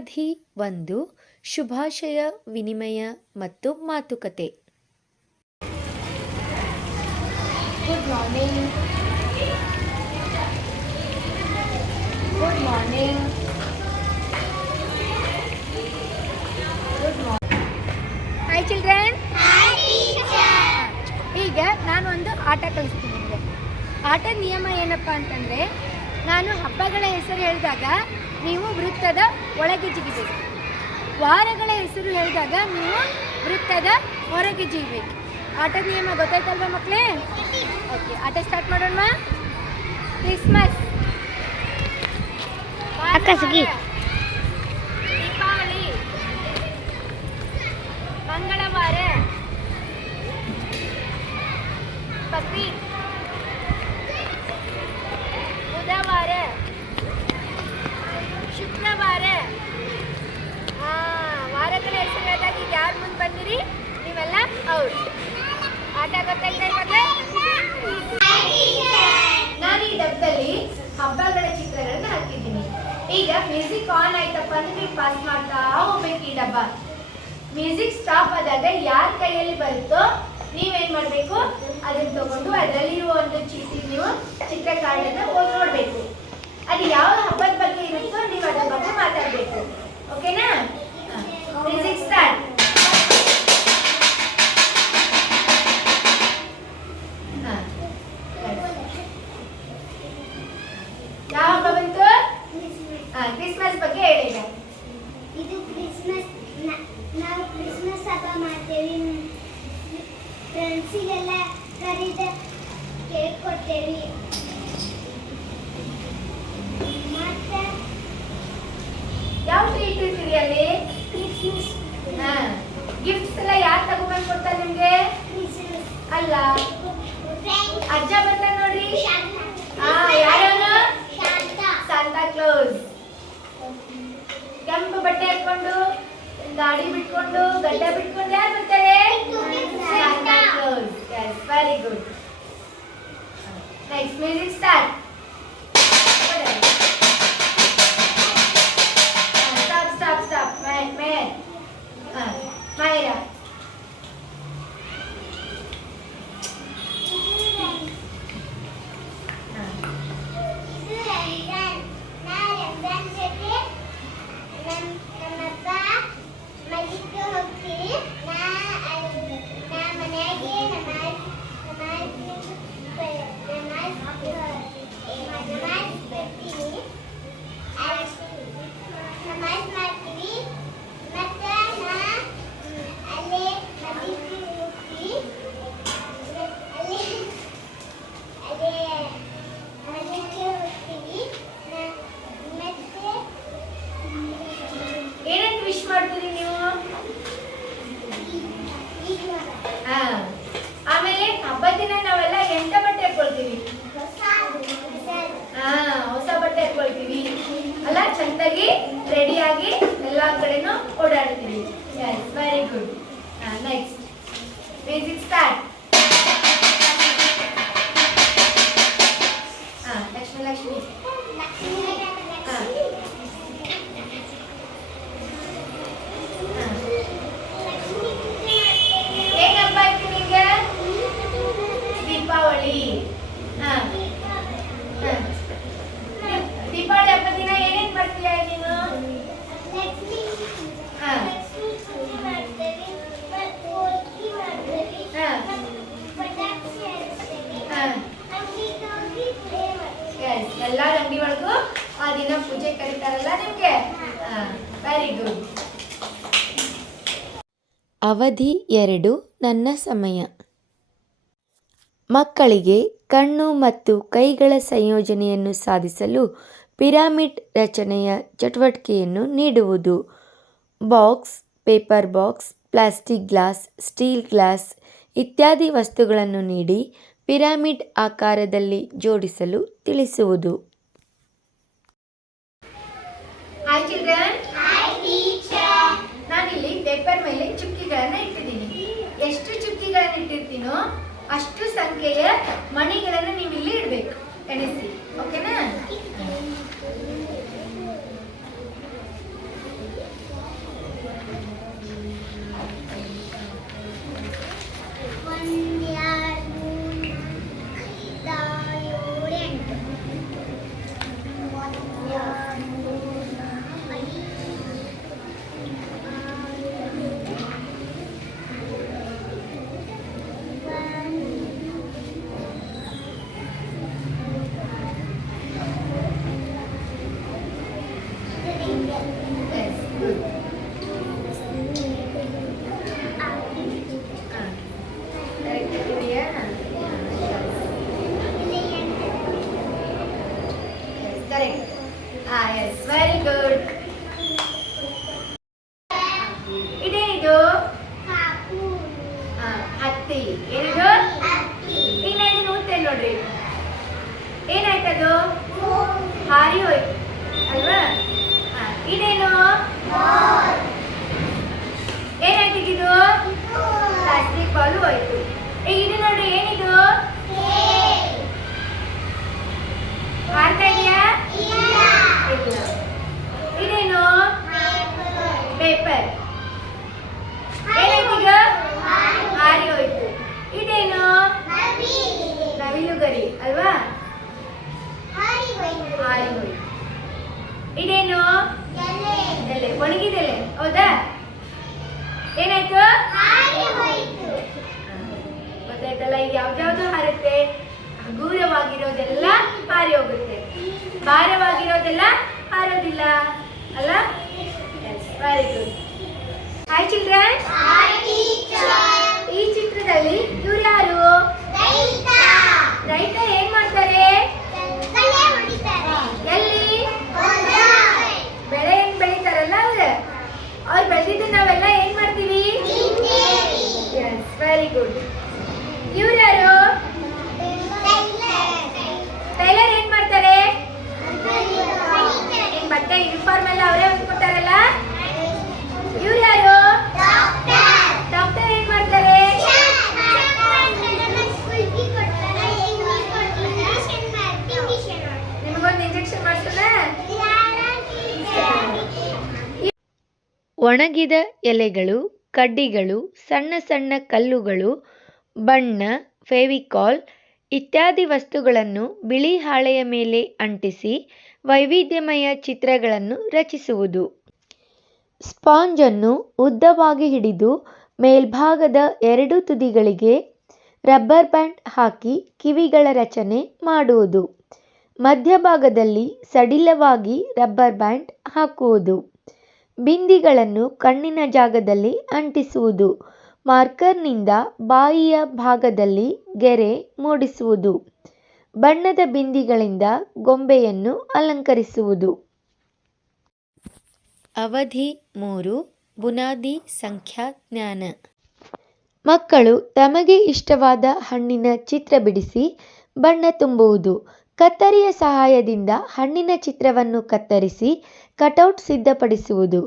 ಅವಧಿ ಒಂದು ಶುಭಾಶಯ ವಿನಿಮಯ ಮತ್ತು ಮಾತುಕತೆ. Good morning good morning good morning hi children ಈಗ ನಾನು ಒಂದು ಆಟ ಕಲಿಸ್ತೀನಿ ನಿಮಗೆ. ಆಟದ ನಿಯಮ ಏನಪ್ಪ ಅಂತಂದ್ರೆ ನಾನು ಹಬ್ಬಗಳ ಹೆಸರು ಹೇಳಿದಾಗ ನೀವು ವೃತ್ತದ ಒಳಗೆ ಜಿಗಿಬೇಕು ವಾರಗಳ ಹೆಸರು ಹೇಳಿದಾಗ ನೀವು ವೃತ್ತದ ಹೊರಗೆ ಜಿಗಬೇಕು ಆಟದ ನಿಯಮ ಗೊತ್ತಾಯ್ತಲ್ವ ಮಕ್ಕಳೇ ಓಕೆ ಆಟ ಸ್ಟಾರ್ಟ್ ಮಾಡೋಣ. ಕ್ರಿಸ್ಮಸ್. ದೀಪಾವಳಿ. ಮಂಗಳವಾರ. ಬಕ್ರೀದ್ ಬುಧವಾರ ಶುಕ್ರವಾರ ಆ, ವಾರಗಳ ಹೆಸರು ಹೇಳಿದಾಗ ಈಗ ಯಾರು ಮುಂದೆ ಬಂದಿರಿ ನೀವೆಲ್ಲ ಔಟ್ ಆಟ ಗೊತ್ತಾಯ್ತಾ ಇವಾಗ ನಾನು ಈ ಡಬ್ಬದಲ್ಲಿ ಹಬ್ಬಗಳ ಚಿತ್ರಗಳನ್ನ ಹಾಕಿದ್ದೀನಿ. ಈಗ ಮ್ಯೂಸಿಕ್ ಆನ್ ಆಯ್ತಪ್ಪ ಅಂದ್ರೆ ಪಾಸ್ ಮಾಡ್ತಾ ಹೋಗ್ಬೇಕು ಈ ಡಬ್ಬ. ಮ್ಯೂಸಿಕ್ ಸ್ಟಾಪ್ ಆದಾಗ ಯಾರ ಕೈಯಲ್ಲಿ ಬರುತ್ತೋ ನೀವೇನ್ ಮಾಡ್ಬೇಕು? ಅದನ್ನ ತಗೊಂಡು ಅದರಲ್ಲಿರುವ ಒಂದು ಚೀಟಿ ನೀವು ಚಿತ್ರ ಅಲ್ಲ? ಅಜ್ಜ ಬರ್ತಾನೆ ನೋಡ್ರಿ ಶಾಂತ ಯಾರು ಯಾರವನು ಶಾಂತ ಸಾಂತಾ ಕ್ಲೋಸ್ ಕೆಂಪು ಬಟ್ಟೆ ಹಾಕೊಂಡು, ಗಾಡಿ ಬಿಟ್ಕೊಂಡು ಗಡ್ಡ ಬಿಟ್ಕೊಂಡು ಯಾರು ಬರ್ತಾರೆ? Santa Claus very good next music start ಹಾ ಲಕ್ಷ್ಮಿ ಲಕ್ಷ್ಮಿ ಹಾ ಹಾ ಏನ್ ಹಬ್ಬ ಆಯ್ತು ನಿಮ್ಗೆ ದೀಪಾವಳಿ ಹಾ ಹಾ. ದೀಪಾವಳಿ ಹಬ್ಬದ ದಿನ ಏನೇನ್ ಮಾಡ್ತೀಯ ನೀನು ಹಾ ಹಾ ಹಾ ಎಸ್ ಎಲ್ಲಾ ಅಂಗಡಿ ಒಳಗೂ ಆ ದಿನ ಪೂಜೆ ಕರೀತಾರಲ್ಲ ನಿಮ್ಗೆ ಹಾ ಅವಧಿ ಎರಡು ನನ್ನ ಸಮಯ. ಮಕ್ಕಳಿಗೆ ಕಣ್ಣು ಮತ್ತು ಕೈಗಳ ಸಂಯೋಜನೆಯನ್ನು ಸಾಧಿಸಲು ಪಿರಾಮಿಡ್ ರಚನೆಯ ಚಟುವಟಿಕೆಯನ್ನು ನೀಡುವುದು. Box paper box plastic glass steel glass ಇತ್ಯಾದಿ ವಸ್ತುಗಳನ್ನು ನೀಡಿ ಪಿರಾಮಿಡ್ ಆಕಾರದಲ್ಲಿ ಜೋಡಿಸಲು ತಿಳಿಸುವುದು. Hi ನಾನಿಲ್ಲಿ ಪೇಪರ್ ಮೇಲೆ ಚುಕ್ಕಿಗಳನ್ನ ಇಟ್ಟಿದ್ದೀನಿ. ಎಷ್ಟು ಚುಕ್ಕಿಗಳನ್ನ ಇಟ್ಟಿರ್ತೀನೋ ಅಷ್ಟು ಸಂಖ್ಯೆಯ ಮಣಿಗಳನ್ನ ನೀವು ಇಲ್ಲಿ ಇಡಬೇಕು. ಎಣಿಸಿ. ಓಕೆನಾ? ಹಾರಿ ಹೋಯ್ತು ಅಲ್ವಾ? ಇದೇನು? ಏನಾಯ್ತಿದ್ದು ಪ್ಲಾಸ್ಟಿಕ್ ಬಾಲ್ ಹೋಯ್ತು. ಈಗ ಇದು ನೋಡಿ, ಏನಿದು? ಮಾಡ್ತಾ ಇದೇನು? ಪೇಪರ್. ಏನಾಯ್ತೀಗ ಹಾರಿ ಹೋಯ್ತು. ಇದೇನು? ನವಿಲುಗರಿ. ಅಲ್ವಾ? ಹೋಯ್ತು ಇದೇನು? ಎಲೆ. ಒಣಗಿದೆಲೆ ಹೌದಾ? ಏನಾಯ್ತು? ಗೊತ್ತಾಯ್ತಲ್ಲ ಈಗ ಯಾವ್ದಾವ್ದು ಹಾರುತ್ತೆ? ಹಗುರವಾಗಿರೋದೆಲ್ಲ ಬಾರಿ ಹೋಗುತ್ತೆ. ಭಾರವಾಗಿರೋದೆಲ್ಲ ಹಾರೋದಿಲ್ಲ. ಅಲ್ಲ? ವೆರಿ ಗುಡ್ ಹಾಯ್ ಚಿಲ್ಡ್ರನ್ ಈ ಚಿತ್ರದಲ್ಲಿ ಇವ್ರು ಯಾರು? ರೈತ ಏನ್ ಮಾಡ್ತಾರೆ ಎಲ್ಲಿ ಬೆಳೆ ಏನ್ ಬೆಳಿತಾರಲ್ಲ ಅವ್ರು ಅವ್ರು ಬೆಳೆದಿದ್ದು ನಾವೆಲ್ಲ ಏನ್ ಮಾಡ್ತೀವಿ? ಎಸ್ ವೆರಿ ಗುಡ್ ಇವ್ರು ಯಾರು? ಟೈಲರ್ ಏನ್ ಮಾಡ್ತಾರೆ? ಏನ್ ಬಟ್ಟೆ ಯೂನಿಫಾರ್ಮ್ ಎಲ್ಲ ಅವರೇ ಹೊತ್ಕೊತಾರಲ್ಲ ಇವ್ರು ಯಾರು? ಒಣಗಿದ ಎಲೆಗಳು, ಕಡ್ಡಿಗಳು, ಸಣ್ಣ ಸಣ್ಣ ಕಲ್ಲುಗಳು, ಬಣ್ಣ, ಫೆವಿಕಾಲ್ ಇತ್ಯಾದಿ ವಸ್ತುಗಳನ್ನು ಬಿಳಿ ಹಾಳೆಯ ಮೇಲೆ ಅಂಟಿಸಿ ವೈವಿಧ್ಯಮಯ ಚಿತ್ರಗಳನ್ನು ರಚಿಸುವುದು. ಸ್ಪಾಂಜನ್ನು ಉದ್ದವಾಗಿ ಹಿಡಿದು ಮೇಲ್ಭಾಗದ ಎರಡು ತುದಿಗಳಿಗೆ ರಬ್ಬರ್ ಬ್ಯಾಂಡ್ ಹಾಕಿ ಕಿವಿಗಳ ರಚನೆ ಮಾಡುವುದು. ಮಧ್ಯಭಾಗದಲ್ಲಿ ಸಡಿಲವಾಗಿ ರಬ್ಬರ್ ಬ್ಯಾಂಡ್ ಹಾಕುವುದು. ಬಿಂದಿಗಳನ್ನು ಕಣ್ಣಿನ ಜಾಗದಲ್ಲಿ ಅಂಟಿಸುವುದು, ಮಾರ್ಕರ್ನಿಂದ ಬಾಯಿಯ ಭಾಗದಲ್ಲಿ ಗೆರೆ ಮೂಡಿಸುವುದು, ಬಣ್ಣದ ಬಿಂದಿಗಳಿಂದ ಗೊಂಬೆಯನ್ನು ಅಲಂಕರಿಸುವುದು. ಅವಧಿ ಮೂರು, ಬುನಾದಿ ಸಂಖ್ಯಾ ಜ್ಞಾನ. ಮಕ್ಕಳು ತಮಗೆ ಇಷ್ಟವಾದ ಹಣ್ಣಿನ ಚಿತ್ರ ಬಿಡಿಸಿ ಬಣ್ಣ ತುಂಬುವುದು ಕತ್ತರಿಯ ಸಹಾಯದಿಂದ ಹಣ್ಣಿನ ಚಿತ್ರವನ್ನು ಕತ್ತರಿಸಿ ಕಟೌಟ್ ಸಿದ್ಧಪಡಿಸುವುದು.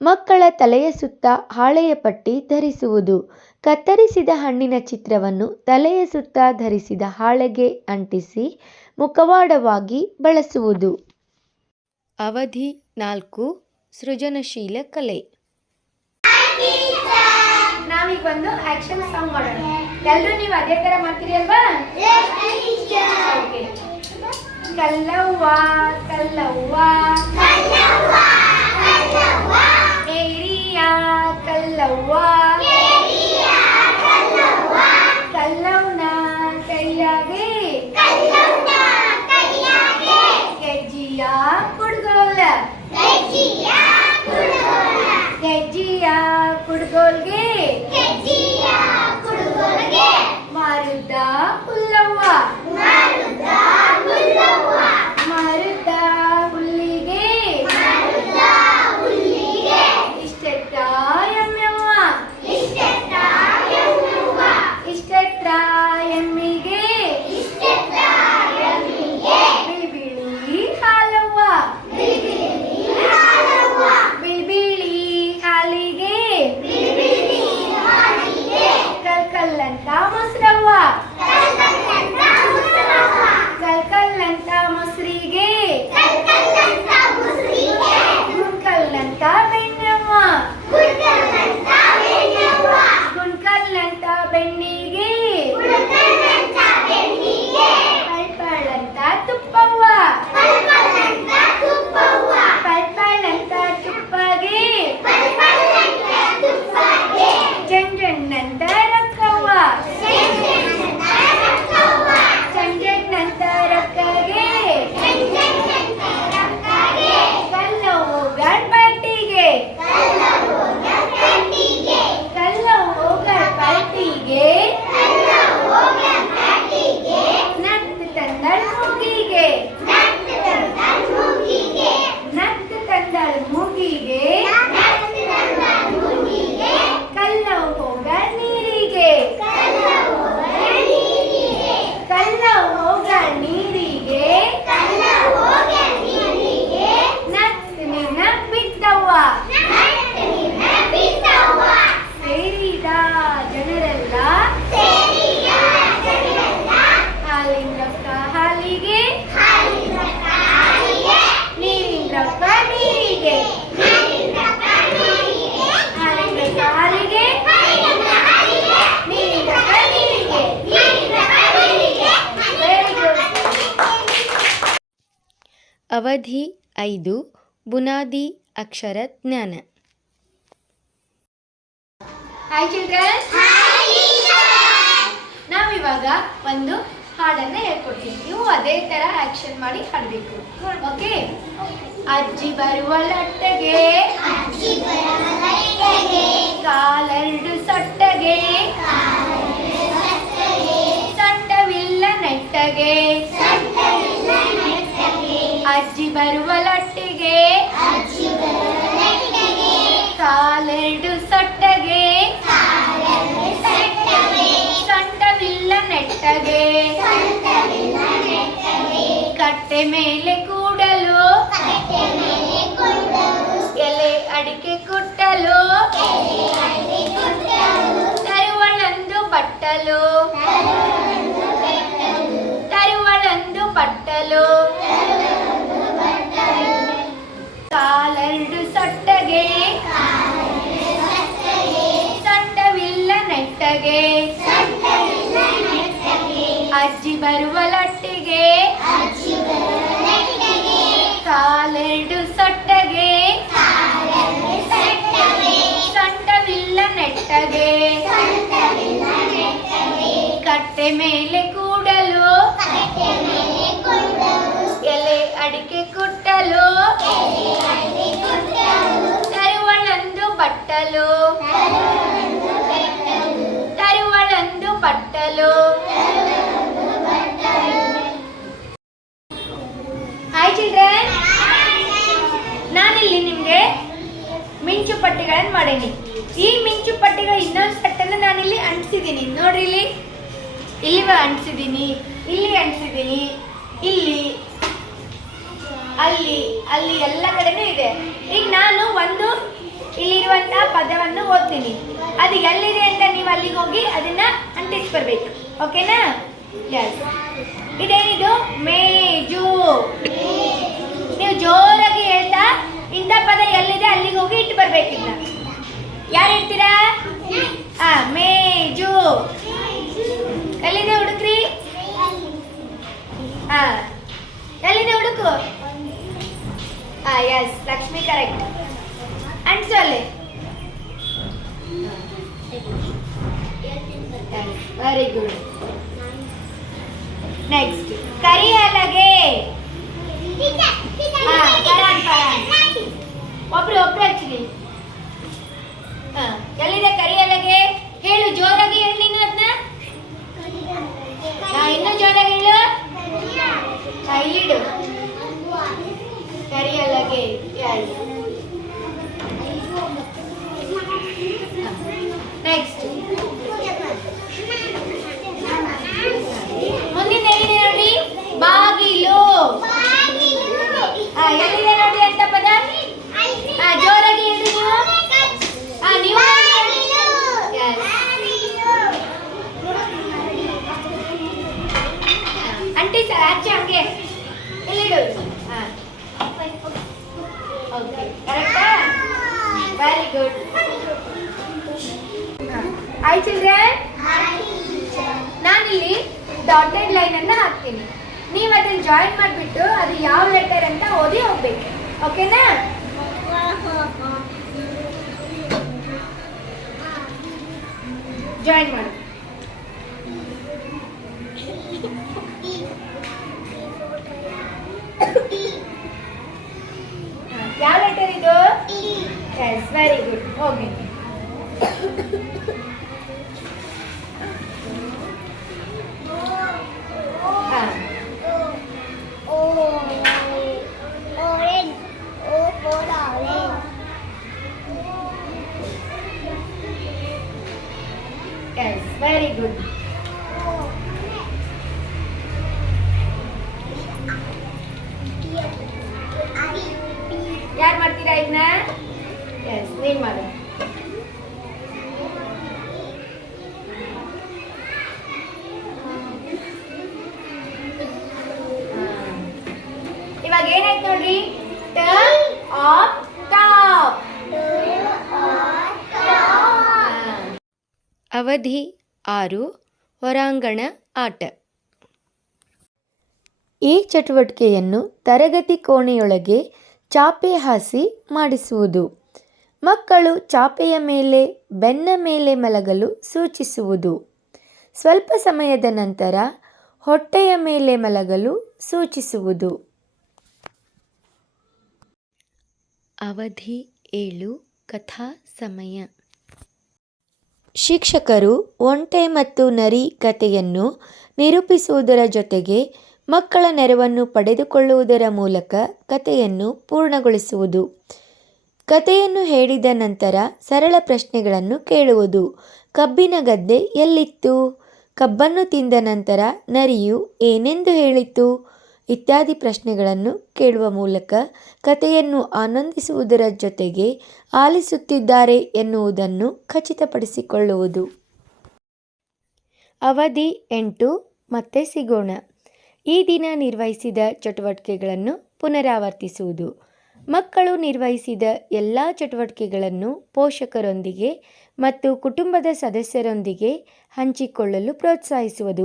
ಮಕ್ಕಳ ತಲೆಯ ಸುತ್ತ ಹಾಳೆಯ ಪಟ್ಟಿ ಧರಿಸುವುದು. ಕತ್ತರಿಸಿದ ಹಣ್ಣಿನ ಚಿತ್ರವನ್ನು ತಲೆಯ ಸುತ್ತ ಧರಿಸಿದ ಹಾಳೆಗೆ ಅಂಟಿಸಿ ಮುಖವಾಡವಾಗಿ ಬಳಸುವುದು. ಅವಧಿ ನಾಲ್ಕು. ಸೃಜನಶೀಲ ಕಲೆ. ನಾವೀಗ ಒಂದು ಆಕ್ಷನ್ ಸಾಂಗ್ ಮಾಡೋಣ. ಎಲ್ಲರೂ ನೀವು ಅದೇ ಥರ ಮಾಡ್ತೀರಿ ಅಲ್ವಾ? கல்லவ்வா கல்லவ்வா கல்லவ்வா கல்லவ்வா ஏரியா கல்லவ்வா ஏரியா கல்லவ்வா கல்லவுனா கையாகே கல்லவுனா கையாகே கெஜியா குடுகோல கெஜியா குடுகோல கெஜியா குடுகோல்கே கெஜியா குடுகோல்கே மாருதா புல்லவ்வா. ಕಲ್ ಕಲ್ಲಂತ ಅವಧಿ ಐದು ಬುನಾದಿ ಅಕ್ಷರ ಜ್ಞಾನ. ಹಾಯ್ ಚಿಲ್ಡ್ರನ್ ನಾವಿವಾಗ ಒಂದು ಹಾಡನ್ನ ಹೇಳ್ಕೊಡ್ತೀವಿ. ನೀವು ಅದೇ ತರ ಆಕ್ಷನ್ ಮಾಡಿ ಹಾಡಬೇಕು. ಓಕೆ ಅಜ್ಜಿ ಬರುವ ಲಟ್ಟಗೆ ಕಾಲೆರಡು ಸೊಟ್ಟಗೆ ಸೊಟ್ಟವಿಲ್ಲ ನೆಟ್ಟಗೆ ಅಜ್ಜಿ ಬರುವ ಲಟ್ಟಿಗೆ ಕಾಲೆರಡು ಸೊಟ್ಟಗೆ ಸೊಂಟವಿಲ್ಲ ನೆಟ್ಟಗೆ ಕಟ್ಟೆ ಮೇಲೆ ಕೂಡಲು ಎಲೆ ಅಡಿಕೆ ಕುಟ್ಟಲು ತರುವಳಂದು ಬಟ್ಟಲು ತರುವಳಂದು ಬಟ್ಟಲು ಸೊಟ್ಟಗೆ ಸೊಂಟವಿಲ್ಲ ನೆಟ್ಟಗೆ. ಅಜ್ಜಿ ಬರುವ ಲಟ್ಟಿಗೆ. ಕಾಲೆರಡು ಸೊಟ್ಟಗೆ ಸೊಂಟವಿಲ್ಲ ನೆಟ್ಟಗೆ. ಕಟ್ಟೆ ಮೇಲೆ ಕೂಡಲು. ಎಲೆ ಅಡಿಕೆ ಕುಟ್ಟಲು. ತರುವಳಂದು ಬಟ್ಟಲು ಪಟ್ಟಲು. ಹಾಯ್ ಚಿಲ್ಡ್ರನ್ ನಾನಿಲ್ಲಿ ನಿಮಗೆ ಮಿಂಚು ಪಟ್ಟಿಗಳನ್ನು ಮಾಡೀನಿ. ಈ ಮಿಂಚು ಪಟ್ಟಿಗಳ ಇನ್ನೊಂದು ಸೆಟ್ಟನ್ನು ನಾನಿಲ್ಲಿ ಅಂಟಿಸಿದ್ದೀನಿ ನೋಡ್ರಿ ಇಲ್ಲಿ. ಇಲ್ಲಿ ಅಂಟಿಸಿದ್ದೀನಿ ಇಲ್ಲಿ ಅಂಟಿಸಿದ್ದೀನಿ ಇಲ್ಲಿ, ಅಲ್ಲಿ ಅಲ್ಲಿ ಎಲ್ಲ ಕಡೆನೂ ಇದೆ. ಈಗ ನಾನು ಒಂದು ಇಲ್ಲಿರುವಂತಹ ಪದವನ್ನು ಓದ್ತೀನಿ. ಅದು ಎಲ್ಲಿದೆ ಅಂತ ನೀವು ಅಲ್ಲಿಗೆ ಹೋಗಿ ಅದನ್ನ ಅಂಟಿಸ್ಬರ್ಬೇಕು. ಓಕೆನಾ? ಎಸ್ ಇದೇನಿದು? ಮೇಜು. ನೀವು ಜೋರಾಗಿ ಹೇಳ್ತಾ ಇಂಥ ಪದ ಎಲ್ಲಿದೆ ಅಲ್ಲಿಗೆ ಹೋಗಿ ಇಟ್ಟು ಬರ್ಬೇಕಿಲ್ಲ ಯಾರು ಇಡ್ತೀರಾ ಆ ಮೇಜು ಎಲ್ಲಿದೆ ಹುಡುಕ್ರಿ ಹಾ ಎಲ್ಲಿದೆ ಹುಡುಕು ಹಾ ಎಸ್ ಲಕ್ಷ್ಮಿ ಕರೆಕ್ಟ್ ಅಂಟಿಸು ಅಲ್ಲಿ ವೆರಿ ಗುಡ್ ನೆಕ್ಸ್ಟ್ ಕರಿ ಹಲಗೆ ಹಾ ಕರಾನ್ ಕರಾನ್ ಒಬ್ರು ಒಬ್ರು ಹಚ್ಚಿರಿ ಹಾ ಎಲ್ಲಿದೆ ಕರಿ ಹಲಗೆ ಹೇಳು ಜೋರಾಗಿ ಹೇಳಿ ನೀನು ಅದನ್ನ ಹಾ ಇನ್ನೂ ಜೋರಾಗಿ ಹೇಳು ಹಾ ಇಲ್ಲಿಡು ಕರಿ ಹಲಗೆ ಎಸ್ ನೆಕ್ಸ್ಟ್ ಮುಂದಿನ ಎಲ್ಲಿದೆ ನೋಡಿ ಬಾಗಿಲು ಆ, ಎಲ್ಲಿದೆ ನೋಡಿ ಅಂತ ಪದ ಆ, ಜೋರಾಗಿ ಹೇಳಿ ನೀವು ಆ, ನೀವು Yes. ಅಂಟಿ ಸರ್ ಆಚೆ ಹಂಗೆ ಇಲ್ಲಿಡು ಹಾಂ. ಓಕೆ ಕರೆಕ್ಟಾ ವೆರಿ ಗುಡ್ ಆಯ್ ಚಿಲ್ಡ್ರನ್ ನಾನಿಲ್ಲಿ ಡಾಟೆಡ್ ಲೈನ್ ಅನ್ನ ಹಾಕ್ತೀನಿ. ನೀವು ಅದನ್ನ ಜಾಯಿನ್ ಮಾಡಿಬಿಟ್ಟು ಅದು ಯಾವ ಲೆಟರ್ ಅಂತ ಓದಿ ಹೋಗ್ಬೇಕು. ಓಕೆನಾ ಜಾಯಿನ್ ಮಾಡಿ ಹಾ, ಯಾವ ಲೆಟರ್ ಇದು ಎಸ್ ವೆರಿ ಗುಡ್ ಇವಾಗ ಏನಾಯ್ತು ನೋಡ್ರಿ? ಟರ್ನ್ ಆಫ್ ಟಾಪ್ ಅವಧಿ ಆರು, ಹೊರಾಂಗಣ ಆಟ. ಈ ಚಟುವಟಿಕೆಯನ್ನು ತರಗತಿ ಕೋಣೆಯೊಳಗೆ ಚಾಪೆ ಹಾಸಿ ಮಾಡಿಸುವುದು. ಮಕ್ಕಳು ಚಾಪೆಯ ಮೇಲೆ ಬೆನ್ನ ಮೇಲೆ ಮಲಗಲು ಸೂಚಿಸುವುದು. ಸ್ವಲ್ಪ ಸಮಯದ ನಂತರ ಹೊಟ್ಟೆಯ ಮೇಲೆ ಮಲಗಲು ಸೂಚಿಸುವುದು. ಅವಧಿ ಏಳು ಕಥಾ ಸಮಯ. ಶಿಕ್ಷಕರು ಒಂಟೆ ಮತ್ತು ನರಿ ಕಥೆಯನ್ನು ನಿರೂಪಿಸುವುದರ ಜೊತೆಗೆ ಮಕ್ಕಳ ನೆರವನ್ನು ಪಡೆದುಕೊಳ್ಳುವುದರ ಮೂಲಕ ಕಥೆಯನ್ನು ಪೂರ್ಣಗೊಳಿಸುವುದು. ಕಥೆಯನ್ನು ಹೇಳಿದ ನಂತರ ಸರಳ ಪ್ರಶ್ನೆಗಳನ್ನು ಕೇಳುವುದು. ಕಬ್ಬಿನ ಗದ್ದೆ ಎಲ್ಲಿತ್ತು? ಕಬ್ಬನ್ನು ತಿಂದ ನಂತರ ನರಿಯು ಏನೆಂದು ಹೇಳಿತು? ಇತ್ಯಾದಿ ಪ್ರಶ್ನೆಗಳನ್ನು ಕೇಳುವ ಮೂಲಕ ಕಥೆಯನ್ನು ಆನಂದಿಸುವುದರ ಜೊತೆಗೆ ಆಲಿಸುತ್ತಿದ್ದಾರೆ ಎನ್ನುವುದನ್ನು ಖಚಿತಪಡಿಸಿಕೊಳ್ಳುವುದು. ಅವಧಿ ಎಂಟು, ಮತ್ತೆ ಸಿಗೋಣ. ಈ ದಿನ ನಿರ್ವಹಿಸಿದ ಚಟುವಟಿಕೆಗಳನ್ನು ಪುನರಾವರ್ತಿಸುವುದು. ಮಕ್ಕಳು ನಿರ್ವಹಿಸಿದ ಎಲ್ಲ ಚಟುವಟಿಕೆಗಳನ್ನು ಪೋಷಕರೊಂದಿಗೆ ಮತ್ತು ಕುಟುಂಬದ ಸದಸ್ಯರೊಂದಿಗೆ ಹಂಚಿಕೊಳ್ಳಲು ಪ್ರೋತ್ಸಾಹಿಸುವುದು.